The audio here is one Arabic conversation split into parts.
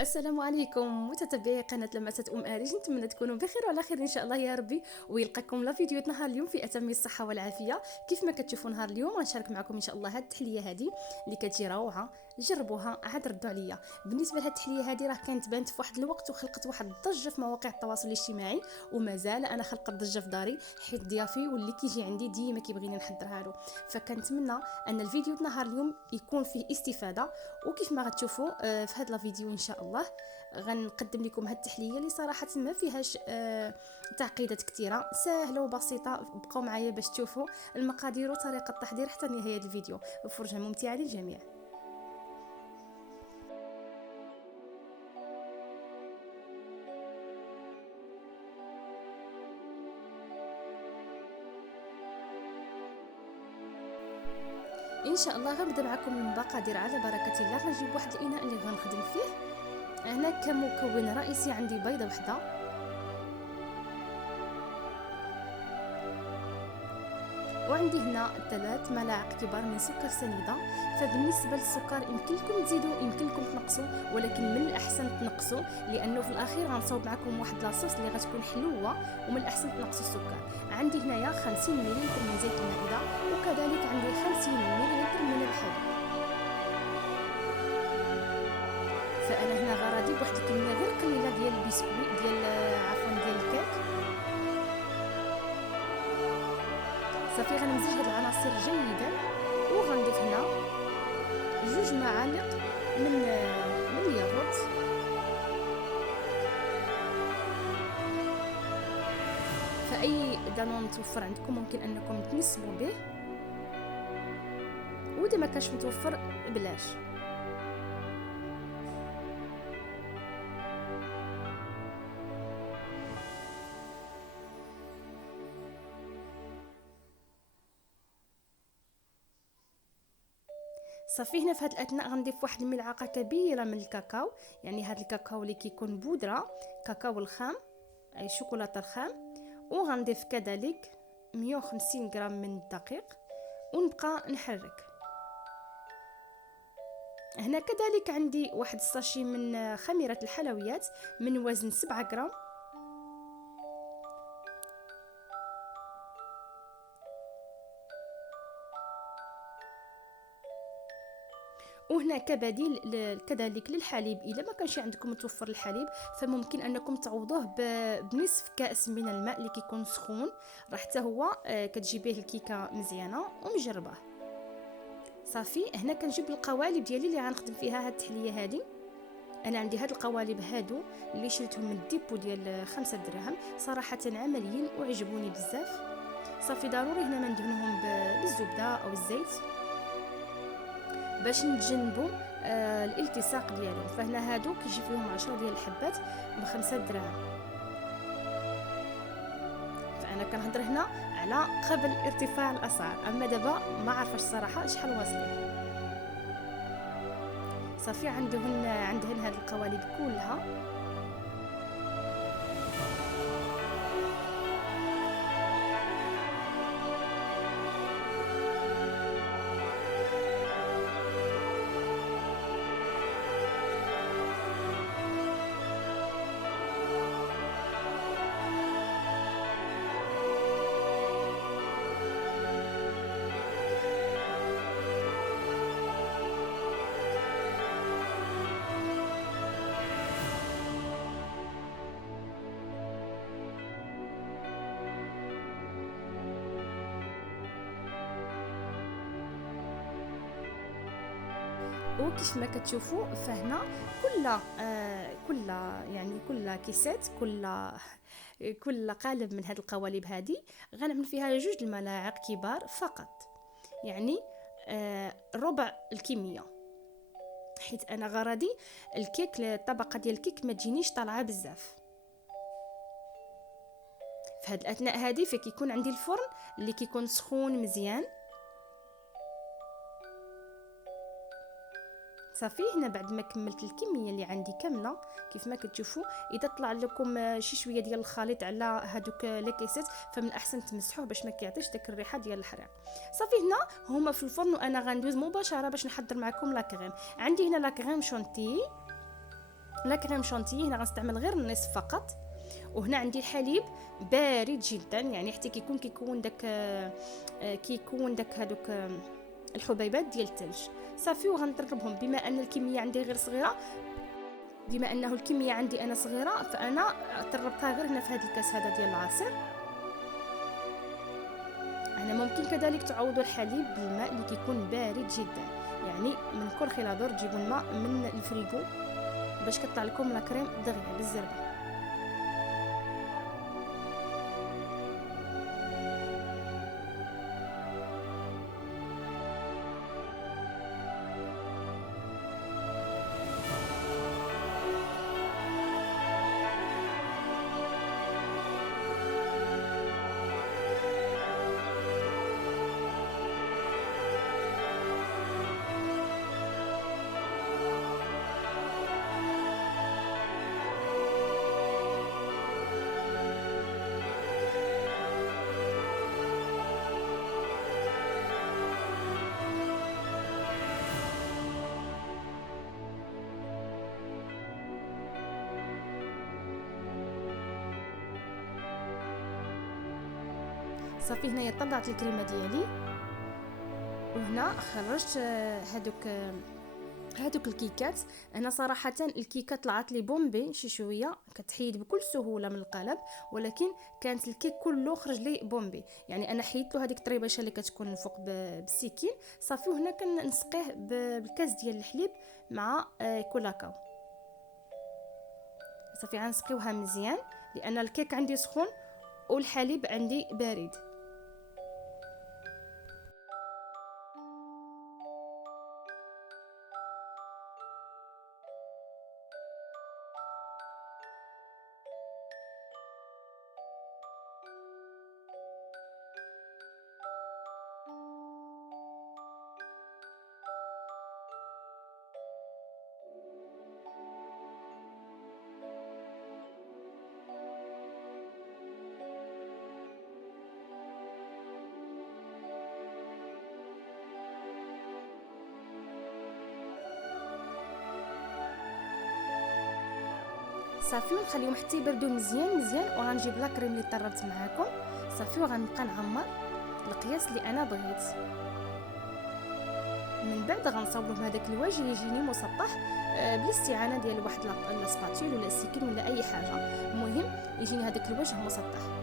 السلام عليكم متتبعي قناه لمسة آريج، نتمنى تكونوا بخير وعلى خير ان شاء الله يا ربي، ويلقاكم لا فيديو نهار اليوم في اتم الصحه والعافيه. كيف ما كتشوفوا نهار اليوم غنشارك معكم ان شاء الله هاد التحليه هذه اللي كتجي روعه. جربوها عاد ردوا عليا. بالنسبه لهاد التحليه هذه راه كانت بانت في واحد الوقت وخلقت واحد الضجه في مواقع التواصل الاجتماعي، ومازال انا خلقت ضجه في داري حيت ضيافي واللي كيجي عندي ديما كيبغيني نحضرها له. فكنتمنى ان الفيديو نهار اليوم يكون فيه استفاده. وكيف ما غتشوفوا في هذا الفيديو ان شاء الله غنقدم لكم هاد التحليه اللي صراحه ما فيهاش تعقيدات كثيره، سهله وبسيطه. بقاو معايا باش تشوفوا المقادير وطريقه التحضير حتى نهايه الفيديو، وفرجه ممتعه للجميع. ان شاء الله غنبدا معكم المقادير على بركه الله. غنجيب واحد الاناء اللي غنخدم فيه. هنا كمكون رئيسي عندي بيضه وحده، وعندي هنا 3 ملاعق كبار من سكر سنيده. فبالنسبه للسكر يمكن لكم تزيدوا يمكن لكم تنقصوا، ولكن من الاحسن تنقصوا، لانه في الاخير غنصاوب معكم واحد لاصوص اللي غتكون حلوه، ومن الاحسن تنقصوا السكر. عندي هنايا 50 ملل من زيت المائده، وكذلك عندي 50 ملل من الحليب. فانا هنا غرضي بواحد الكميه غير قليله ديال البسكويت ديال الكيك. صافي غنمزج هاد العناصر جيدا، وغنضيف هنا 2 معالق من الياغورت. فاي دانون متوفر عندكم ممكن انكم تنسبوا به، واذا ما كانش متوفر بلاش. صافي هنا في هذه الاثناء غنضيف واحد الملعقه كبيره من الكاكاو، يعني هذا الكاكاو اللي كيكون بودره، كاكاو الخام اي شوكولاته الخام. وغنضيف كذلك 150 غرام من الدقيق، ونبقى نحرك. هنا كذلك عندي واحد الساشي من خميره الحلويات من وزن 7 غرام. وهنا كبديل كذلك للحليب، الا ما كانش عندكم متوفر الحليب فممكن انكم تعوضوه بنصف كاس من الماء اللي كيكون سخون، راه حتى هو كتجيبيه الكيكه مزيانه ومجربه. صافي هنا كنجيب القوالب ديالي اللي غنخدم فيها هاد التحليه هذه. انا عندي هاد القوالب هادو اللي شريتهم من الديبو ديال 5 دراهم، صراحه عمليين وعجبوني بزاف. صافي ضروري هنا ما ندهنوهم بالزبده او الزيت باش نتجنبوا الالتصاق ديالهم. فهنا هادو كيجي فيهم 10 ديال الحبات ب5 دراهم. فانا كنهضر هنا على قبل ارتفاع الاسعار، اما دابا ما عارفاش الصراحه شحال واصلين. صافي عندهن هاد القوالب كلها. وكيف ما كتشوفوا فهنا كل كيسات كل قالب من هاد القوالب هذه غنعمل فيها 2 الملاعق كبار فقط، يعني ربع الكميه، حيت انا غرضي الكيك الطبقه ديال الكيك ما تجينيش طالعه بزاف. في هاد الاثناء هذه فكيكون عندي الفرن اللي كيكون سخون مزيان. صافي هنا بعد ما كملت الكميه اللي عندي كامله كيف ما كتشوفوا، اذا طلع لكم شي شويه ديال الخليط على هادوك لي كيسات فمن الاحسن تمسحوه باش ما كيعطيش داك الريحه ديال الحريق. صافي هنا هما في الفرن، وانا غندوز مباشره باش نحضر معكم لا كريم. عندي هنا لا كريم شونتي لا كريم شانتيي هنا غنستعمل غير النصف فقط. وهنا عندي الحليب بارد جدا، يعني حتى كيكون داك هادوك الحبيبات ديال الثلج. صافي وغنطربهم. بما ان الكميه عندي غير صغيره، بما انه الكميه عندي انا صغيره، فانا طربتها غير هنا في هذا الكاس هذا ديال العصير. انا ممكن كذلك تعوضوا الحليب بالماء اللي كيكون بارد جدا، يعني من كل خلاص تجيبوا الماء من الفريغو باش كطلع لكم لا كريم دغيا بالزربه. صافي هنايا طلعت الكريمه ديالي، وهنا خرجت هادوك الكيكات. انا صراحه الكيكه طلعت لي بومبي شي شويه، كتحيد بكل سهوله من القالب، ولكن كانت الكيك كله خرج لي بومبي. يعني انا حيدت له هذيك الطريبشه اللي كتكون الفوق بالسكين. صافي وهنا كنسقيه بالكاس ديال الحليب مع كولاكاو. صافي غنسقيوها مزيان لان الكيك عندي سخون والحليب عندي بارد. صافي ونخليهم حتى يبردوا مزيان مزيان، وغنجيب لا كريم اللي طربت معاكم. صافي وغنبقى نعمر القياس اللي انا بغيت. من بعد غنصاوب هذاك الوجه يجيني مسطح بالاستعانه ديال واحد لاسباتيل ولا السكين ولا اي حاجه، المهم يجيني هذاك الوجه مسطح.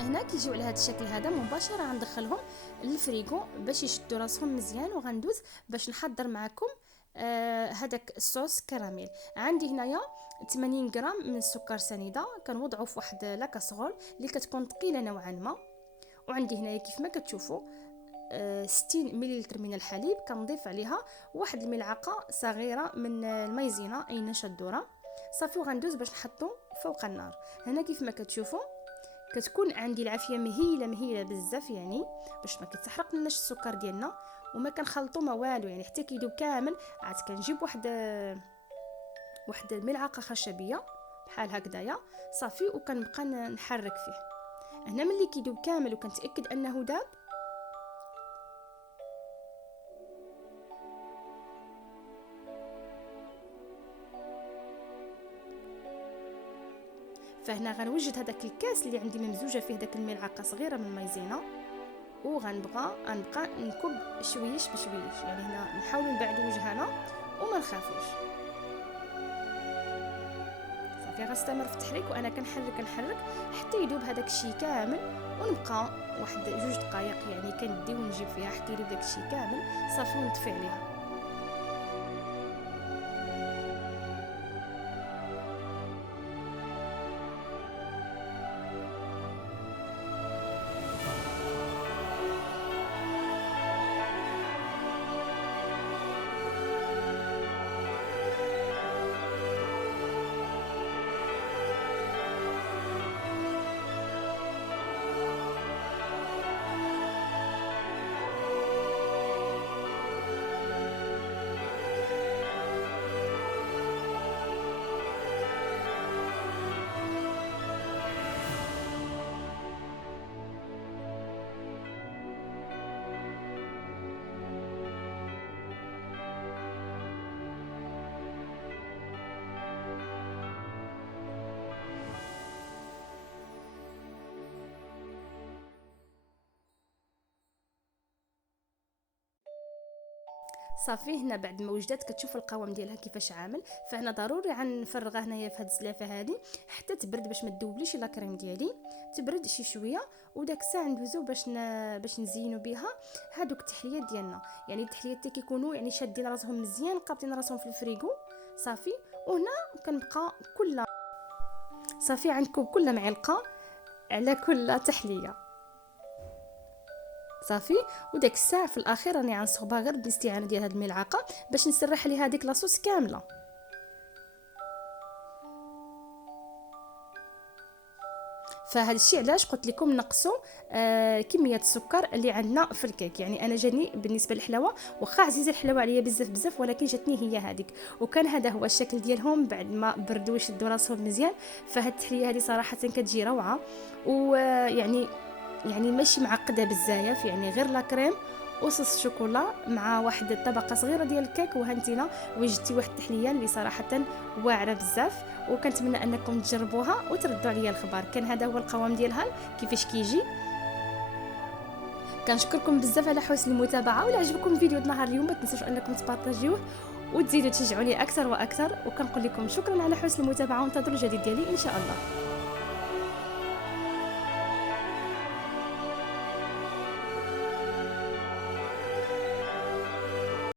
هنا كيجيو على هذا الشكل هذا مباشره غندخلهم للفريغو باش يشدوا راسهم مزيان. وغندوز باش نحضر معكم هذاك الصوص كراميل. عندي هنايا 80 غرام من السكر سنيده، كنوضعوا في واحد لاكاسرول اللي كتكون ثقيله نوعا ما. وعندي هنايا كيف ما كتشوفوا 60 مليلتر من الحليب، كنضيف عليها واحد الملعقه صغيره من المايزينا اي نشا الذره. صافي وغندوز باش نحطو فوق النار. هنا كيف ما كتشوفوا كتكون عندي العافيه مهيله مهيله بزاف، يعني باش ما كتحرق لناش السكر ديالنا. وما كنخلطوا ما والو، يعني حتى كيدوب كامل. عاد كنجيب واحد الملعقه خشبيه بحال هكذايا. صافي وكنبقى نحرك فيه. هنا ملي كيدوب كامل وكنتاكد انه داب، فهنا غنوجد هذاك الكاس اللي عندي ممزوجه فيه داك الملعقه صغيره من المايزينا، وغنبقى نكب شويش بشويش. يعني هنا نحاولوا نبعدوا وجهنا وما نخافوش. صافي غنستمر في التحريك وانا كنحرك حتى يذوب هذاك الشيء كامل. ونبقى واحد 2 دقائق يعني كندي ونجيب فيها حتى يذوب داك الشيء كامل. صافي ونطفي عليها. صافي هنا بعد ما وجدت كتشوف القوام ديالها كيفاش عامل، فهنا ضروري غنفرغها هنايا في هاد الزلافه هادي حتى تبرد باش ما تذوبليش لا كريم ديالي، تبرد شي شويه. وداك الساعه ندوزو باش نزينوا بها هادوك التحليات ديالنا. يعني التحليات اللي كيكونوا يعني شادين راسهم مزيان قابطين راسهم في الفريغو صافي. وهنا كنبقى كل صافي عندكم كل معلقه على كل تحليه صافي. وداك الساعه في الاخير راني غنصوبها غير بالاستعانه ديال هاد الملعقه باش نسرح ليها هذيك لاصوص كامله. فهذا الشيء علاش قلت لكم نقصوا كميه السكر اللي عندنا في الكيك. يعني انا جاني بالنسبه للحلاوه واخا عزيزه الحلاوه عليا بزاف بزاف، ولكن جاتني هي هذيك. وكان هذا هو الشكل ديالهم بعد ما بردوا وشدوا راسهم مزيان. فهاد التحليه هذه صراحه كتجي روعه، ويعني ماشي معقده بزاف، يعني غير لا كريم وصوص الشوكولا مع واحد طبقه صغيره ديال الكيك وهانتينا وجدتي واحد التحليه اللي صراحه واعره بزاف. وكنتمنى انكم تجربوها وتردوا عليا الخبر. كان هذا هو القوام ديالها كيفاش كيجي. كنشكركم بزاف على حسن المتابعه، ولا عجبكم الفيديو نهار اليوم ما تنسوش انكم تبارطاجيوه وتزيدوا تشجعوني اكثر واكثر. وكنقول لكم شكرا على حسن المتابعه، وانتظروا الجديد ديالي ان شاء الله.